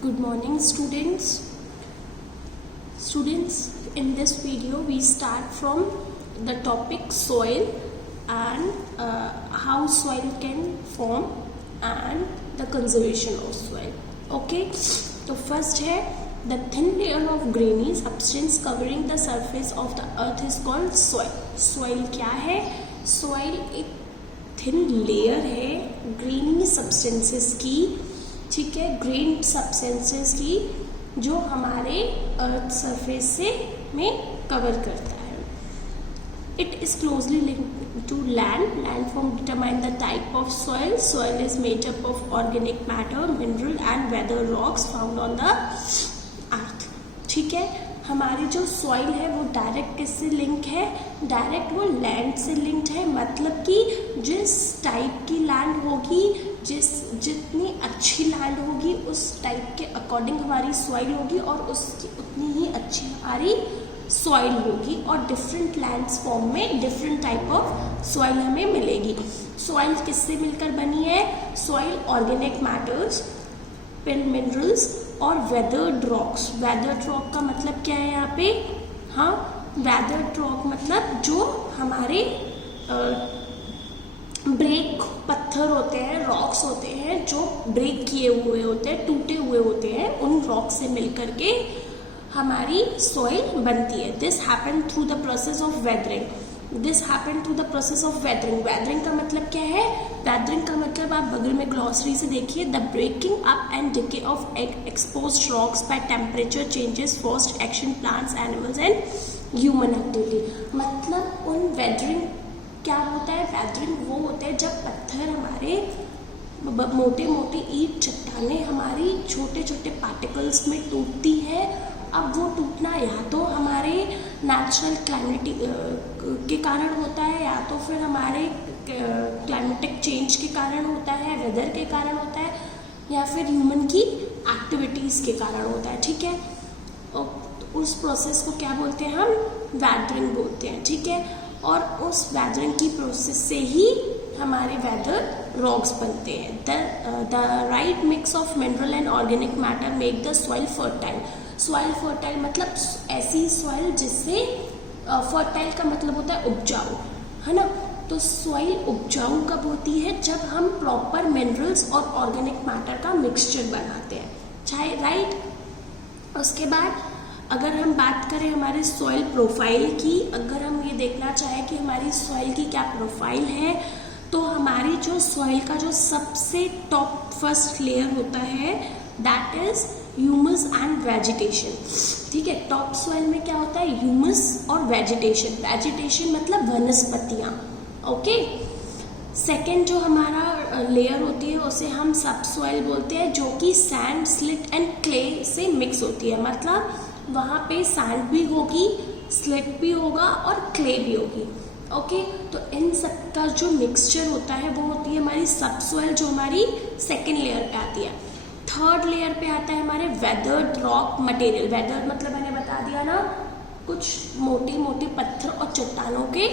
Good morning, students. In this video we start from the topic soil and how soil can form and the conservation of soil. Okay, so first है the thin layer of grainy substance covering the surface of the earth is called soil. Soil क्या है? Soil एक thin layer है grainy substances की, ठीक है, grain substances की जो हमारे अर्थ सरफेस से में कवर करता है. It is closely linked to land form determine the type of soil. Soil is made up of organic matter, mineral and weather rocks found on the earth. ठीक है, हमारी जो सॉइल है वो डायरेक्ट किससे लिंक है? डायरेक्ट वो land से लिंक्ड है. मतलब कि जिस टाइप की लैंड होगी, जितनी अच्छी लैंड होगी उस टाइप के अकॉर्डिंग हमारी सॉइल होगी और उसकी उतनी ही अच्छी हमारी सॉइल होगी. और डिफरेंट लैंड्स फॉर्म में डिफरेंट टाइप ऑफ सॉइल हमें मिलेगी. सॉइल किससे मिलकर बनी है? सॉइल ऑर्गेनिक मैटर्स, मिनरल्स और वेदर्ड रॉक्स. वेदर्ड रॉक का मतलब क्या है यहाँ पे? हाँ, वेदर्ड रॉक मतलब जो हमारे ब्रेक पत्थर होते हैं, रॉक्स होते हैं जो ब्रेक किए हुए होते हैं, टूटे हुए होते हैं, उन रॉक से मिलकर के हमारी सॉइल बनती है. This happen through the process of weathering. Weathering का मतलब क्या है? वेदरिंग का मतलब आप बगल में ग्लॉसरी से देखिए, the breaking up and decay of exposed rocks by temperature changes, first action plants, animals and human activity. मतलब उन वेदरिंग क्या होता है? वेदरिंग वो होता है जब पत्थर हमारे मोटे मोटे ईंट चट्टाने हमारी छोटे छोटे पार्टिकल्स में टूटती है. अब वो टूटना या तो हमारे नेचुरल क्लाइमेटिक के कारण होता है, या तो फिर हमारे क्लाइमेटिक चेंज के कारण होता है, वेदर के कारण होता है, या फिर ह्यूमन की एक्टिविटीज़ के कारण होता है. ठीक है, उस प्रोसेस को क्या बोलते हैं? हम वेदरिंग बोलते हैं. ठीक है, और उस वेदरिंग की प्रोसेस से ही हमारे वेदर रॉक्स बनते हैं. The right mix of mineral and organic matter make the soil fertile. Soil fertile मतलब ऐसी सॉइल जिससे फर्टाइल का मतलब होता है उपजाऊ, है ना. तो सॉइल उपजाऊ कब होती है? जब हम प्रॉपर मिनरल्स और ऑर्गेनिक मैटर का मिक्सचर बनाते हैं, चाहे राइट. उसके बाद अगर हम बात करें हमारे सॉइल प्रोफाइल की, अगर हम ये देखना चाहें कि हमारी सॉइल की क्या प्रोफाइल है, तो हमारी जो सॉइल का जो सबसे टॉप फर्स्ट लेयर होता है that is humus and vegetation. ठीक है, टॉप सॉइल में क्या होता है? ह्यूमस और वेजिटेशन. वेजिटेशन मतलब वनस्पतियाँ. ओके, सेकेंड जो हमारा लेयर होती है उसे हम सब सॉइल बोलते हैं, जो कि सैंड, स्लिट एंड क्ले से मिक्स होती है. मतलब वहाँ पे सैंड भी होगी, स्लिट भी होगा और क्ले भी होगी. ओके, तो इन सब का जो मिक्सचर होता है वो होती है हमारी सब सॉइल, जो हमारी सेकेंड लेयर पे आती है. थर्ड लेयर पे आता है हमारे वेदर्ड रॉक मटेरियल. वेदर्ड मतलब मैंने बता दिया ना, कुछ मोटे मोटे पत्थर और चट्टानों के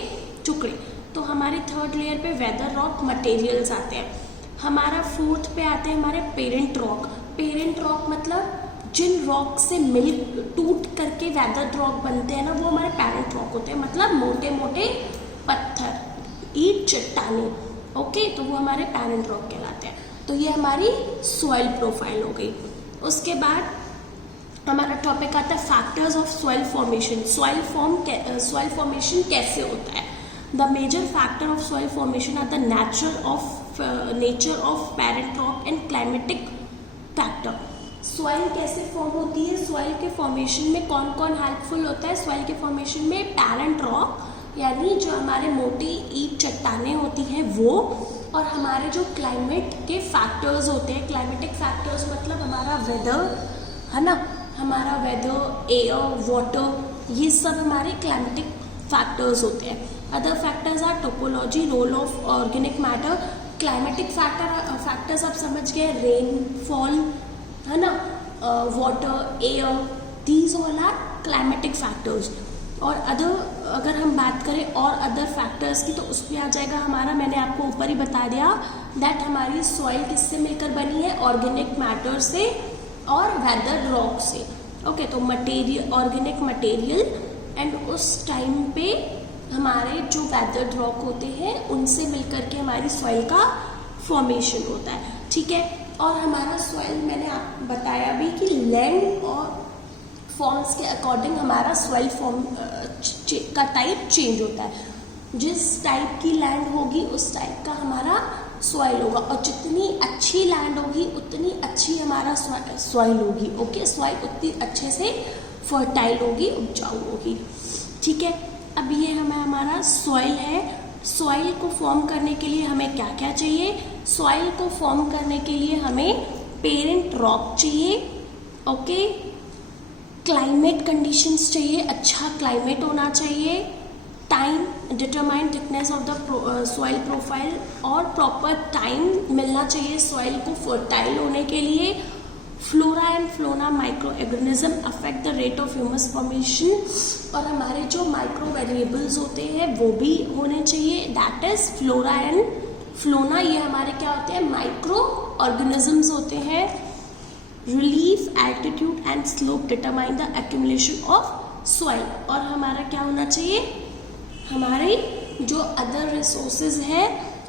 टुकड़े. तो हमारे थर्ड लेयर पे वेदर रॉक मटेरियल्स आते हैं. हमारा फोर्थ पे आते हैं हमारे पेरेंट रॉक. पेरेंट रॉक मतलब जिन रॉक से मिल टूट करके वेदर रॉक बनते हैं ना, वो हमारे पेरेंट रॉक होते हैं. मतलब मोटे मोटे पत्थर, ईंट, चट्टाने. ओके, तो वो हमारे पेरेंट रॉक कहलाते हैं. तो ये हमारी सॉइल प्रोफाइल हो गई. उसके बाद हमारा टॉपिक आता है factors of soil formation. Soil formation कैसे होता है? The major factor of soil formation are the nature of parent rock and climatic factor. Soil कैसे फॉर्म होती है? सॉइल के फॉर्मेशन में कौन कौन हेल्पफुल होता है? सॉइल के फॉर्मेशन में पेरेंट रॉक यानी जो हमारे मोटी ईंट चट्टाने होती हैं वो, और हमारे जो क्लाइमेट के फैक्टर्स होते हैं. क्लाइमेटिक फैक्टर्स मतलब हमारा वेदर, है ना, हमारा वेदर, एयर, वाटर, ये सब हमारे क्लाइमेटिक फैक्टर्स होते हैं. Other factors are topology, role of organic matter. Climatic factors आप समझ गए, रेनफॉल, है ना, water, air, these all are climatic factors. और अगर हम बात करें और अदर फैक्टर्स की, तो उसमें आ जाएगा हमारा, मैंने आपको ऊपर ही बता दिया दैट हमारी सॉइल किससे मिलकर बनी है? ऑर्गेनिक मैटर से, और वेदर्ड रॉक से। ओके, तो मटेरियल, ऑर्गेनिक मटेरियल एंड उस टाइम पे हमारे जो वेदर्ड रॉक होते हैं उनसे मिलकर के हमारी सॉइल का फॉर्मेशन होता है, ठीक है। और हमारा सॉइल, मैंने आप बताया भी कि लैंड और फॉर्म्स के अकॉर्डिंग हमारा सॉइल फॉर्म का टाइप चेंज होता है। जिस टाइप की लैंड होगी उस टाइप का हमारा सॉइल होगा, और जितनी अच्छी लैंड होगी उतनी अच्छी हमारा सॉइल होगी। ओके, सॉइल उतनी अच्छे से फर्टाइल होगी, उपजाऊ होगी, ठीक है। अब ये हमारा सॉइल है। सॉइल को फॉर्म करने के लिए हमें क्या क्या चाहिए? सॉइल को फॉर्म करने के लिए हमें पेरेंट रॉक चाहिए, ओके, क्लाइमेट कंडीशंस चाहिए, अच्छा क्लाइमेट होना चाहिए, time, determine thickness of the soil profile, और प्रॉपर टाइम मिलना चाहिए सॉइल को फर्टाइल होने के लिए। Flora and fauna microorganism affect the rate of humus formation, और हमारे जो माइक्रो वेरिएबल्स होते हैं वो भी होने चाहिए, दैट इज फ्लोरा एंड फ्लोना। ये हमारे क्या होते हैं? माइक्रो ऑर्गेनिजम्स होते हैं। Relief, altitude and slope determine the accumulation of soil, और हमारा क्या होना चाहिए? हमारे जो अदर रिसोर्सेज है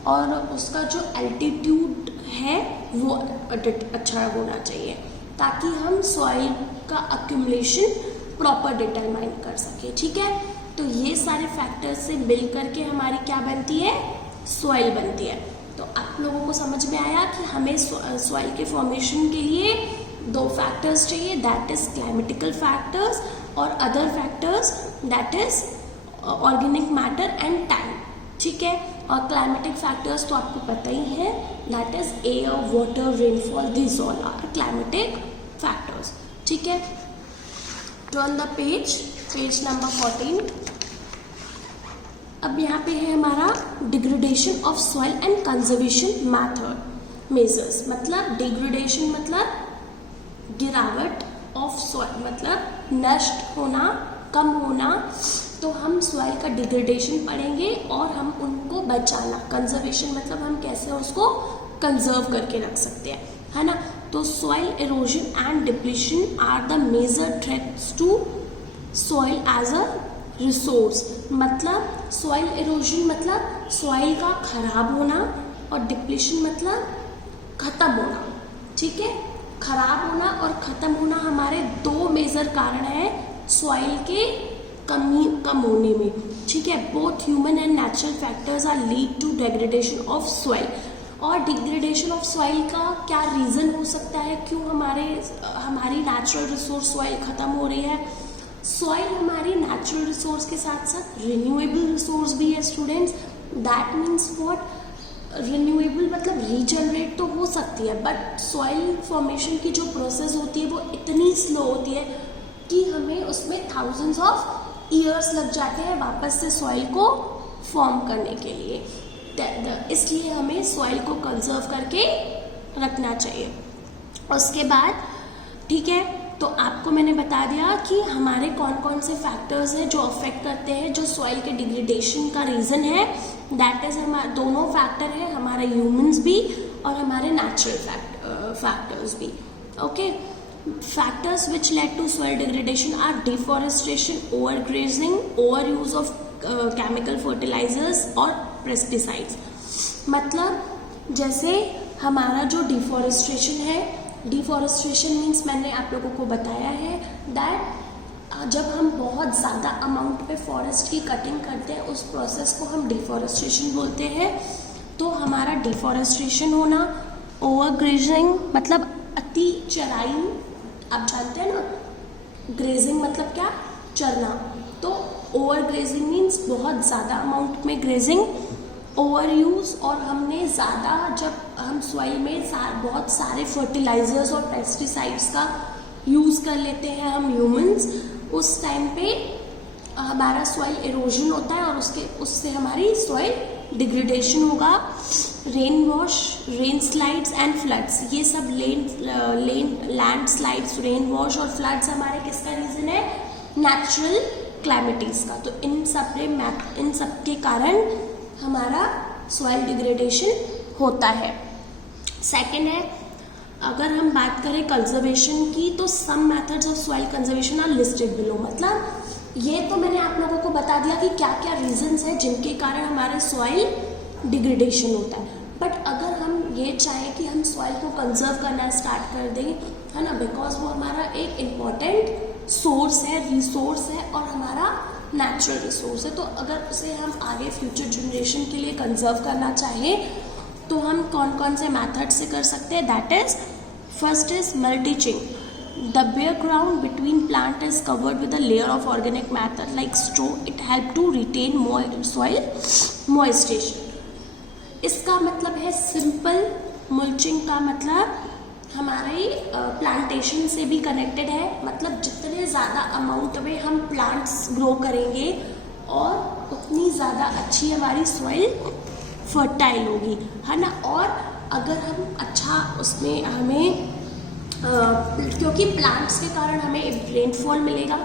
और उसका जो एल्टीट्यूड है वो अच्छा होना चाहिए, ताकि हम सॉइल का एक्यूमुलेशन प्रॉपर डिटरमाइन कर सके, ठीक है। तो ये सारे फैक्टर्स से मिल करके हमारी क्या बनती है? सॉइल बनती है। तो आप लोगों को समझ में आया कि हमें सॉइल के फॉर्मेशन के लिए दो फैक्टर्स चाहिए, दैट इज क्लाइमेटिकल फैक्टर्स, और other factors that is organic matter and time, ठीक है। और क्लाइमेटिक फैक्टर्स तो आपको पता ही है, that is air, water, rainfall, this all are climatic factors, ठीक है। Turn the page number 14। अब यहाँ पे है हमारा degradation of soil and conservation method measures. मतलब डिग्रेडेशन मतलब गिरावट, ऑफ सॉइल मतलब नष्ट होना, कम होना। तो हम सॉइल का डिग्रेडेशन पढ़ेंगे और हम उनको बचाना। कंजर्वेशन मतलब हम कैसे उसको कंजर्व करके रख सकते हैं, है ना। तो soil erosion and depletion are the major threats to soil as a resource. मतलब सॉइल इरोजन मतलब सॉइल का खराब होना, और डिप्लीशन मतलब खत्म होना, ठीक है। खराब होना और खत्म होना हमारे दो मेजर कारण हैं सॉइल के कम होने में, ठीक है। Both human and natural factors are lead to degradation of soil. और डिग्रेडेशन ऑफ सॉइल का क्या रीज़न हो सकता है, क्यों हमारी नेचुरल रिसोर्स सॉइल खत्म हो रही है? सॉइल हमारी नेचुरल रिसोर्स के साथ साथ रिन्यूएबल रिसोर्स भी है students. That means what? Renewable मतलब रीजनरेट तो हो सकती है, बट सॉइल फॉर्मेशन की जो प्रोसेस होती है वो इतनी स्लो होती है कि हमें उसमें थाउजेंड्स ऑफ ईयर्स लग जाते हैं वापस से सॉइल को फॉर्म करने के लिए। इसलिए हमें सॉइल को कंजर्व करके रखना चाहिए। उसके बाद, ठीक है, तो आपको मैंने बता दिया कि हमारे कौन कौन से फैक्टर्स हैं जो अफेक्ट करते हैं, जो सॉइल के डिग्रेडेशन का रीज़न है। दैट इज हमारे दोनों फैक्टर है, हमारे ह्यूमंस भी और हमारे नेचुरल फैक्टर्स भी, okay. Factors which led to soil degradation are deforestation, overgrazing, overuse of chemical fertilizers और pesticides। मतलब जैसे हमारा जो डिफॉरेस्ट्रेशन है, डिफॉरेस्ट्रेशन मीन्स मैंने आप लोगों को बताया है दैट जब हम बहुत ज़्यादा अमाउंट पे फॉरेस्ट की कटिंग करते हैं उस प्रोसेस को हम डिफॉरेस्ट्रेशन बोलते हैं। तो हमारा डिफॉरेस्ट्रेशन होना, ओवरग्रेजिंग मतलब अति चराई, आप जानते हैं ना, ग्रेजिंग मतलब क्या? चरना। तो ओवर ग्रेजिंग मीन्स बहुत ज़्यादा अमाउंट में ग्रेजिंग, ओवर यूज़, और हमने ज़्यादा जब हम सॉइल में बहुत सारे फर्टिलाइजर्स और पेस्टिसाइड्स का यूज़ कर लेते हैं हम ह्यूमंस, उस टाइम पे हमारा सॉइल इरोजन होता है और उससे हमारी सॉइल डिग्रेडेशन होगा। Rain wash, rain slides and floods, ये सब लैंड स्लाइड्स, रेन वॉश और फ्लड्स हमारे किसका रीज़न है? नेचुरल क्लाइमेटीज का। तो इन सब के कारण हमारा सॉइल डिग्रेडेशन होता है। सेकेंड है अगर हम बात करें कंजर्वेशन की, तो some methods of soil conservation are listed below. मतलब ये तो मैंने आप लोगों को बता दिया कि क्या क्या रीजंस है जिनके कारण हमारे सॉइल डिग्रेडेशन होता है। बट अगर हम ये चाहें कि हम सॉइल को कंजर्व करना स्टार्ट कर दें, है ना, बिकॉज वो हमारा एक इम्पॉर्टेंट सोर्स है, रिसोर्स है और हमारा नेचुरल रिसोर्स है, तो अगर उसे हम आगे फ्यूचर जनरेशन के लिए कंजर्व करना चाहें तो हम कौन कौन से मेथड से कर सकते हैं। That is, first is mulching. The bare ground between plant is covered with a layer of organic matter like straw. It help to retain soil moisture. इसका मतलब है सिंपल, mulching का मतलब हमारे प्लांटेशन से भी कनेक्टेड है। मतलब जितने ज़्यादा अमाउंट में हम प्लांट्स ग्रो करेंगे और उतनी ज़्यादा अच्छी हमारी सॉइल फर्टाइल होगी, है ना। और अगर हम अच्छा उसमें हमें क्योंकि प्लांट्स के कारण हमें रेनफॉल मिलेगा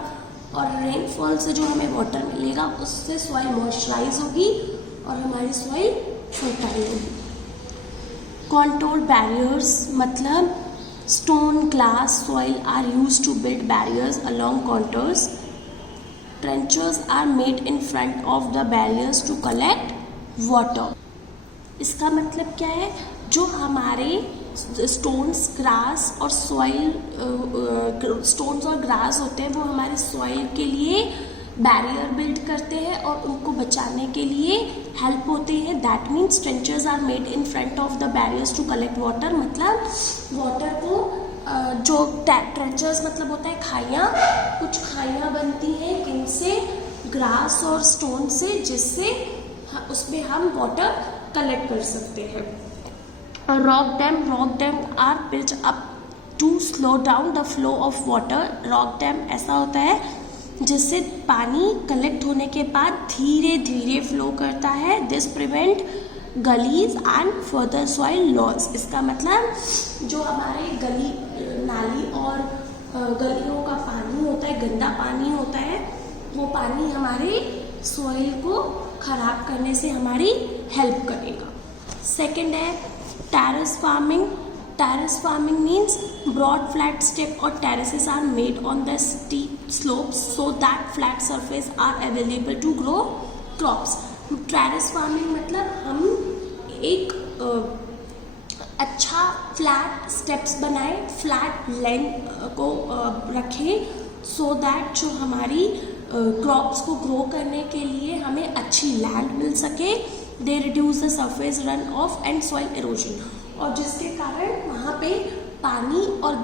और रेनफॉल से जो हमें वाटर मिलेगा उससे सॉइल मॉइस्चराइज होगी और हमारी सॉइल फर्टाइल होगी। कॉन्टोर बैरियर्स मतलब stone, glass, soil are used to build barriers along contours. Trenchers are made in front of the barriers to collect water. इसका मतलब क्या है, जो हमारे स्टोन्स, ग्रास और सॉइल, स्टोन्स और ग्रास होते हैं वो हमारे सॉइल के लिए बैरियर बिल्ड करते हैं और उनको बचाने के लिए हेल्प होते हैं। That means trenchers are made in front of the barriers to collect water. मतलब वाटर को जो ट्रेंचर्स मतलब होता है खाइयाँ, कुछ खाइयाँ बनती हैं किनसे, ग्रास और स्टोन से, जिससे उसमें हम वाटर कलेक्ट कर सकते हैं। Rock dam are built up to slow down the flow of water. Rock dam ऐसा होता है जिससे पानी कलेक्ट होने के बाद धीरे धीरे फ्लो करता है। This prevent gullies and further soil loss. इसका मतलब जो हमारे गली, नाली और गलियों का पानी होता है, गंदा पानी होता है, वो पानी हमारे सॉइल को खराब करने से हमारी हेल्प करेगा। सेकेंड है terrace farming. Terrace farming means broad flat step or terraces are made on the steep slopes so that flat surface are available to grow crops. Terrace farming मतलब हम एक अच्छा फ्लैट स्टेप्स बनाए, flat land को रखें so that जो हमारी crops को ग्रो करने के लिए हमें अच्छी लैंड मिल सके। They reduce the surface run of and soil erosion, और जिसके कारण वहाँ पे पानी और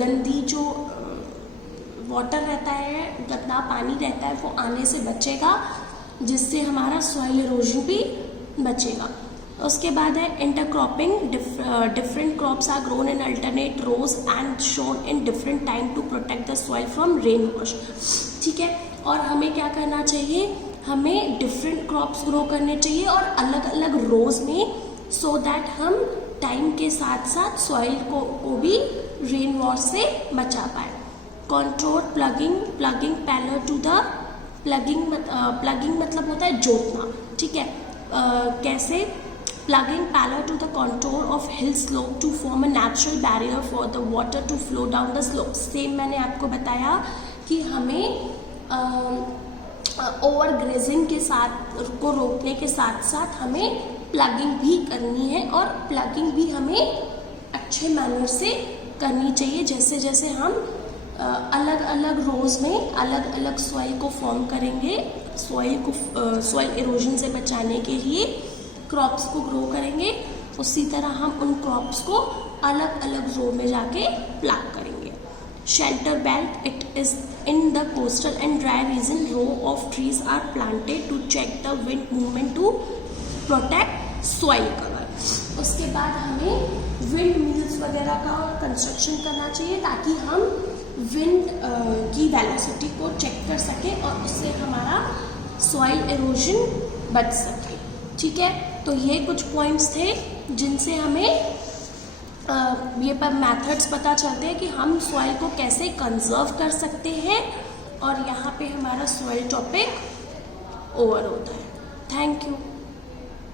गंदी जो वाटर रहता है, गंदा पानी रहता है, वो आने से बचेगा, जिससे हमारा सॉइल इरोजन भी बचेगा। उसके बाद है intercropping. Different crops are grown in alternate rows and sown in different time to protect the soil from rain wash. ठीक है, और हमें क्या करना चाहिए, हमें डिफरेंट क्रॉप्स ग्रो करने चाहिए और अलग अलग रोज में, सो दैट हम टाइम के साथ साथ सॉइल को भी रेन वॉश से बचा पाए। Contour ploughing parallel to the ploughing मतलब होता है जोतना। ठीक है, कैसे, ploughing parallel to the contour of hill slope to form a natural barrier for the water to flow down the slope. Same मैंने आपको बताया कि हमें ओवर ग्रेजिंग के साथ को रोकने के साथ साथ हमें प्लगिंग भी करनी है, और प्लगिंग भी हमें अच्छे मैनर से करनी चाहिए। जैसे जैसे हम अलग अलग रोज में अलग अलग सॉइल को फॉर्म करेंगे, सॉइल इरोजन से बचाने के लिए क्रॉप्स को ग्रो करेंगे, उसी तरह हम उन क्रॉप्स को अलग अलग रो में जाके प्लांट करेंगे। Shelter belt, it is in the coastal and dry region, row of trees are planted to check the wind movement to protect soil cover. उसके बाद हमें विंड मिल्स वगैरह का कंस्ट्रक्शन करना चाहिए ताकि हम विंड की वेलोसिटी को चेक कर सकें और उससे हमारा सॉइल इरोजन बच सके। ठीक है, तो ये कुछ पॉइंट्स थे जिनसे हमें ये पर मेथड्स पता चलते हैं कि हम सॉइल को कैसे कंजर्व कर सकते हैं, और यहाँ पे हमारा सॉइल टॉपिक ओवर होता है। Thank you.